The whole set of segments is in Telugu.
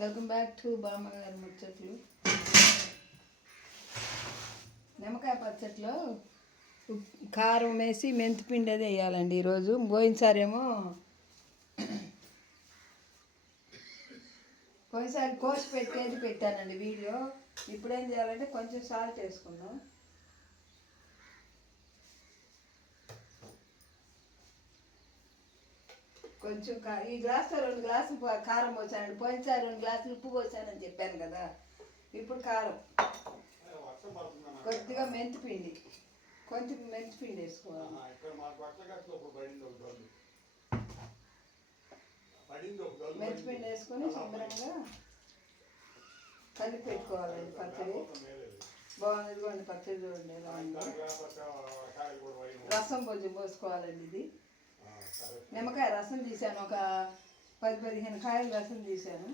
వెల్కమ్ బ్యాక్ టు బామ్మగారి ముచ్చట్లు. నిమ్మకాయ పచ్చట్లో కారం వేసి మెంతిపిండి అదే వేయాలండి ఈరోజు. పోయినసారేమో పోయినసారి కోసి పెట్టేది పెట్టానండి వీడియో. ఇప్పుడేం చేయాలంటే కొంచెం సాల్ట్ వేసుకుందాం. కొంచెం కా ఈ గ్లాస్తో రెండు గ్లాసులు కారం పోసానండి. పోయినసారి రెండు గ్లాసులు ఉప్పు పోసానని చెప్పాను కదా. ఇప్పుడు కారం. కొద్దిగా మెంతి పిండి కొంచెం మెంతి పిండి వేసుకోవాలి ఇక్కడ మా పట్ల గట్ల ఒక పడింది ఒక డోలు పడింది ఒక డోలు మెంతి పిండి వేసుకొని శుభ్రంగా కలిపి పెట్టుకోవాలండి పచ్చడి. బాగుంది ఇదిగోండి పచ్చడి చూడండి రసం కొంచెం పోసుకోవాలండి ఇది. నిమ్మకాయ రసం తీశాను. ఒక పది పదిహేను కాయలు రసం తీశాను.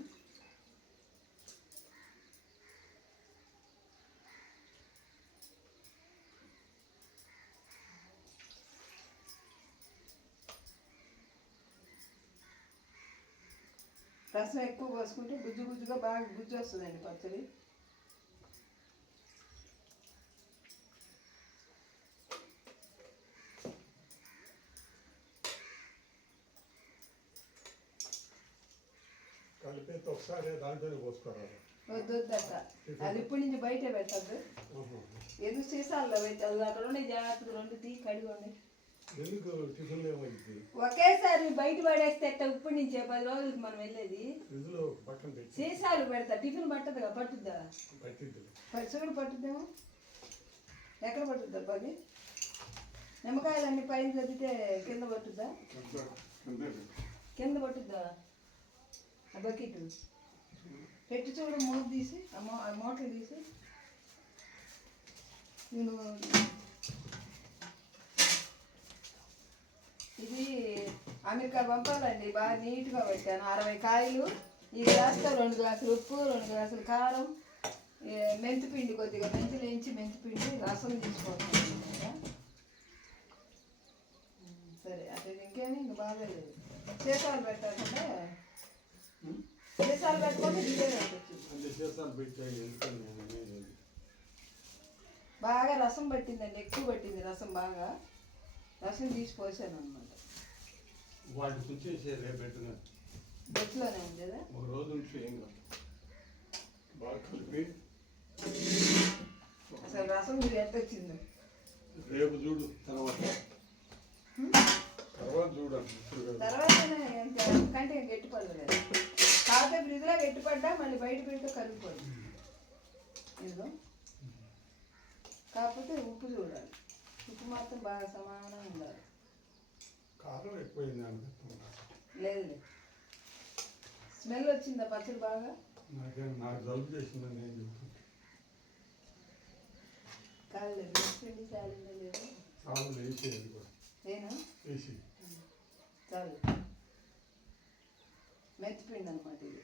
రసం ఎక్కువ పోసుకుంటే గుజ్జు గుజ్జుగా బాగా గుజ్జు వస్తుందండి పచ్చడి. కలిపేసి ఒకసారి దాంట్లోనే పోసుకోరాదు వద్దు వద్దట అది ఇప్పటి నుంచి బయటే పెట్టద్దు. ఎందుకు సీసాల్లో పెట్టాలి అక్కడ ఉండే జాగ్రత్తగా రెండు తీ కడిగండి ఎందుకు టిఫిన్ ఏమైంది? ఒకేసారి బయట పడేస్తే ఎట్ట? ఇప్పటి నుంచే పది రోజులకి మనం వెళ్ళేది. ఫ్రిడ్జ్లో పక్కన పెట్టి సీసాలు పెడతా. టిఫిన్ పట్టదుగా పట్టుద్దా? పట్టింది పచ్చిగూడ పట్టుద్దామా. ఎక్కడ పట్టుద్దా పది నిమ్మకాయలు అన్ని పైన చదివితే కింద పట్టుద్దా? కింద పట్టుద్దా? బకెట్. పెట్టి చూడు మూత తీసి ఆ ఆ తీసి. నేను ఇది అమెరికా పంపాలండి బాగా నీట్గా పెట్టాను. అరవై కాయలు ఈ గ్లాస్తో రెండు గ్లాసులు ఉప్పు రెండు గ్లాసులు కారం మెంతిపిండి మెంతి పిండి కొద్దిగా మెంతులు వేయించి మెంతి పిండి రసం తీసుకోవాలి సరే అట్లా ఇంకేమి ఇంకా బాగాలేదు. సీసాలు పెట్టాలంటే బాగా రసం పట్టిందండి ఎక్కువ పట్టింది రసం బాగా. రసం తీసి పోసాను అనమాట వాటి కదా ఒక రోజు ఉంచి ఏం కాదు. బాగా కలిపి. అసలు రసం మీరు ఎంత వచ్చిందో. రేపు చూడు తర్వాత. తర్వాత చూడు ఇప్పుడు కాదు. తర్వాత కంటే గట్టి పడలేదు ఫ్రిడ్జ్లో గట్టి పడ్డా మళ్ళీ బయట పెడితే కరిగిపోదు ఇదిగో కాకపోతే ఉప్పు చూడాలి. ఉప్పు మాత్రం బాగా సమానంగా ఉండాలి. కారం ఎక్కువైంది లేదు. స్మెల్ వచ్చిందా పచ్చడి బాగా? నాకేం నాకు జలుబు చేసిందని నేను చెప్తాను కాలేదు పిండి చాలిందా లేదు? చాలా వేసేది కూడా. నేనా? వేసి చాలు. మెంతిపిండి అనమాట ఇది.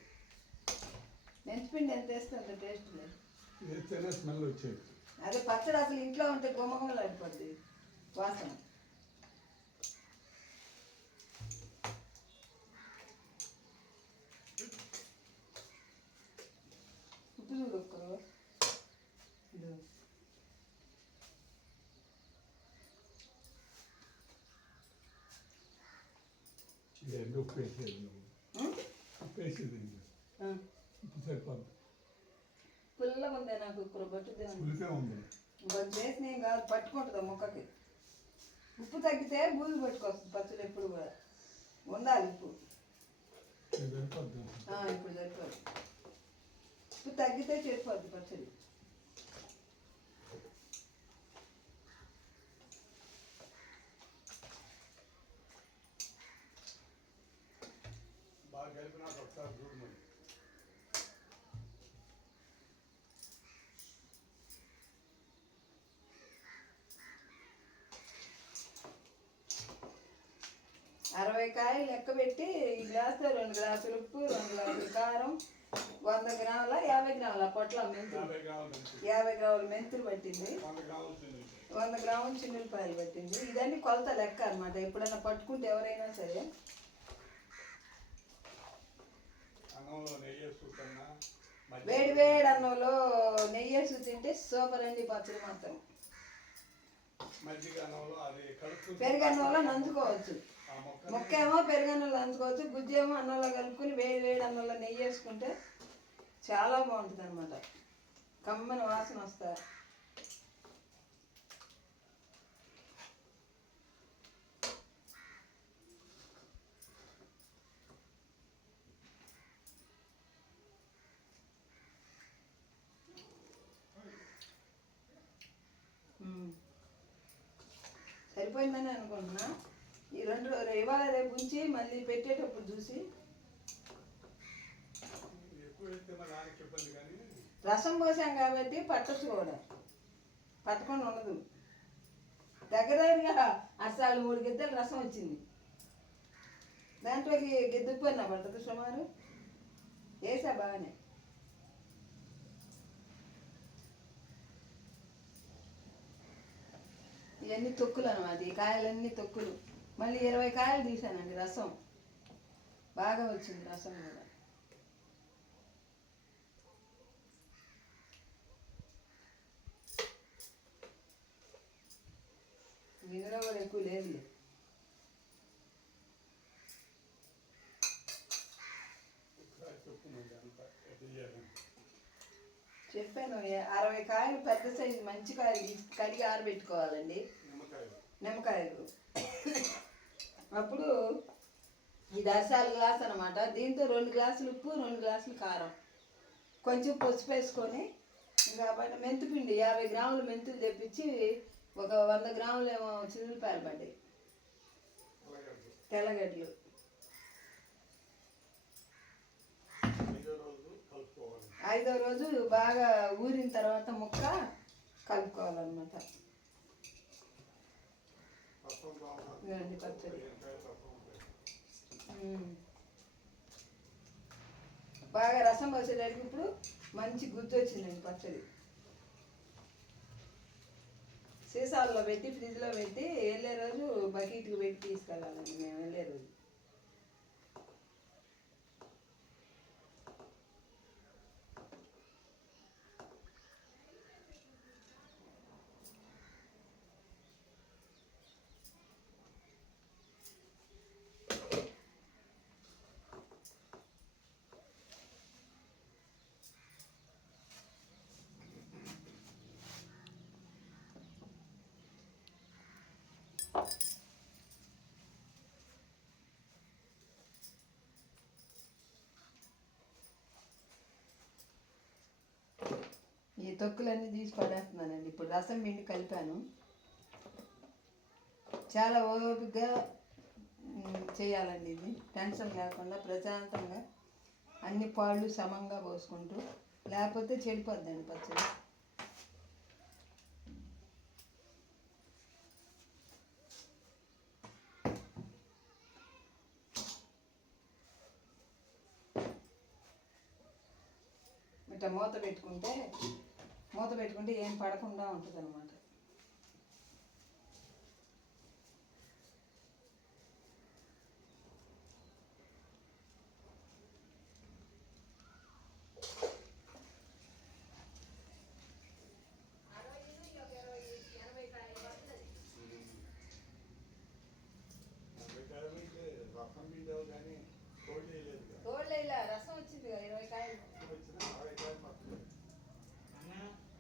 మెంతిపిండి ఎంత అంత టేస్ట్ లేదు. వేస్తేనే స్మెల్ వచ్చేది. అదే పచ్చడి అసలు ఇంట్లో ఉంటే గుమ్మగుమ్మలు ఆడిపోద్ది వాసన. ఉప్పు చూడు ఒక్కరు ఉప్పు వేసేది? ఉప్పు వేసేది సరిపోద్ది పుల్లగా ఉందే. నాకు ఉంది. కాదు పట్టుకుంటుంది మొక్కకి. ఉప్పు తగ్గితే బూజు పట్టుకొస్తుంది పచ్చడి ఎప్పుడు కూడా. ఉండాలి ఉప్పు. ఇప్పుడు సరిపోదు. ఉప్పు తగ్గితే సరిపోద్ది పచ్చడి. బాగా కలిపినాక ఒకసారి చూడు కాయలు లెక్క పెట్టి ఈ గ్లాసులో రెండు గ్లాసులు ఉప్పు రెండు గ్లాసులు కారం వంద గ్రాముల యాభై గ్రాముల పొట్ల మెంతులు. యాభై గ్రాములు మెంతులు, పట్టింది. వంద గ్రాములు చిన్నులపాయలు పట్టింది. ఇదన్నీ కొలత లెక్క అన్నమాట. ఎప్పుడైనా పట్టుకుంటే ఎవరైనా సరే. వేడి వేడి అన్నంలో నెయ్యి వేసి తింటే సూపర్ అండి పచ్చడి మాత్రం. మజ్జిగ అన్నంలో అది కలుపుకుంటే పెరుగు అన్నంలో నంచుకోవచ్చు. మొక్క ఏమో పెరుగు అన్నంలో నంచుకోవచ్చు గుజ్జు ఏమో అన్నంలో కలుపుకొని వేడి వేడి అన్నంలో నెయ్యి వేసుకుంటే చాలా బాగుంటుంది అనమాట కమ్మని వాసన వస్తా సరిపోయిందని అనుకుంటున్నా. రెండు ఇవాళ రేపు ఉంచి మళ్ళీ పెట్టేటప్పుడు చూసి. రసం పోసాం కాబట్టి పట్టచ్చు కూడా. పట్టకుండా ఉండదు. దగ్గర దగ్గరగా అసలు మూడు గిద్దలు రసం వచ్చింది. దాంట్లోకి గిద్దుపన్నా పట్టదు సుమారు. వేసా బాగానే. ఇవన్నీ తొక్కులు అనమాట ఈ కాయలన్నీ తొక్కులు. మళ్ళీ ఇరవై కాయలు తీసానండి రసం. బాగా వచ్చింది రసం కూడా. కూడా ఎక్కువ లేదు చెప్పాను అరవై కాయలు పెద్ద సైజు మంచి కాయలు కడిగి ఆరబెట్టుకోవాలండి. నిమ్మకాయలు. నిమ్మకాయలు. అప్పుడు ఇది అరసాలు గ్లాస్ అనమాట దీంతో రెండు గ్లాసులు ఉప్పు రెండు గ్లాసులు కారం. కొంచెం పసుపు వేసుకొని ఇంకా బయట మెంతిపిండి యాభై గ్రాములు మెంతులు తెప్పించి ఒక వంద గ్రాములు ఏమో చిల్లిపాయలు పడ్డాయి తెల్లగడ్డలు. ఐదో రోజు బాగా ఊరిన తర్వాత ముక్క కలుపుకోవాలన్నమాట. ఇదండి పచ్చడి మ్మ్. బాగా రసం వచ్చేసరికి ఇప్పుడు మంచి గుజ్జు వచ్చిందండి పచ్చడి. సీసాల్లో పెట్టి ఫ్రిడ్జ్లో పెట్టి వెళ్ళే రోజు బకెట్కి పెట్టి తీసుకెళ్ళాలండి మేము వెళ్ళే రోజు. తొక్కులన్నీ తీసి పడేస్తున్నానండి. ఇప్పుడు రసం పిండి కలిపాను. చాలా ఓపికగా చేయాలండి ఇది. టెన్షన్ లేకుండా ప్రశాంతంగా అన్ని పాళ్ళు సమంగా పోసుకుంటూ లేకపోతే చెడిపోద్దండి పచ్చడి. ఇట్లా మూత పెట్టుకుంటే మూత పెట్టుకుంటే ఏం పడకుండా ఉంటుంది అనమాట ఎంకాయలు అయితే రసం పిండావు కానీ తోడు చేయలేదు కదా తోళ్ళేలా రసం వచ్చింది కదా ఇరవై కాయలు వచ్చిన అరవై కాయలు పచ్చడి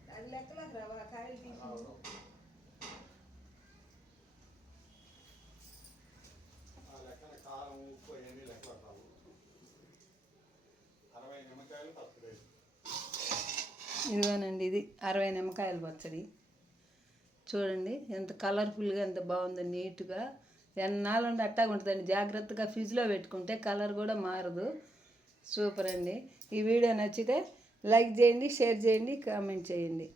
అది లెక్కలకు రవ్వ కాయలు ఆ లెక్కన కారం ఉప్పు అవన్నీ లెక్క రావు అరవై నిమ్మకాయలు పచ్చడి ఇదిగోనండి ఇది అరవై నిమ్మకాయల పచ్చడి. చూడండి ఎంత కలర్ఫుల్గా ఎంత బాగుందో నీట్గా. ఎన్నాళ్ళు అట్టాగా ఉంటుందండి. జాగ్రత్తగా ఫ్రిడ్జ్లో పెట్టుకుంటే కలర్ కూడా మారదు. సూపర్ అండి ఈ వీడియో నచ్చితే లైక్ చేయండి షేర్ చేయండి కామెంట్ చేయండి.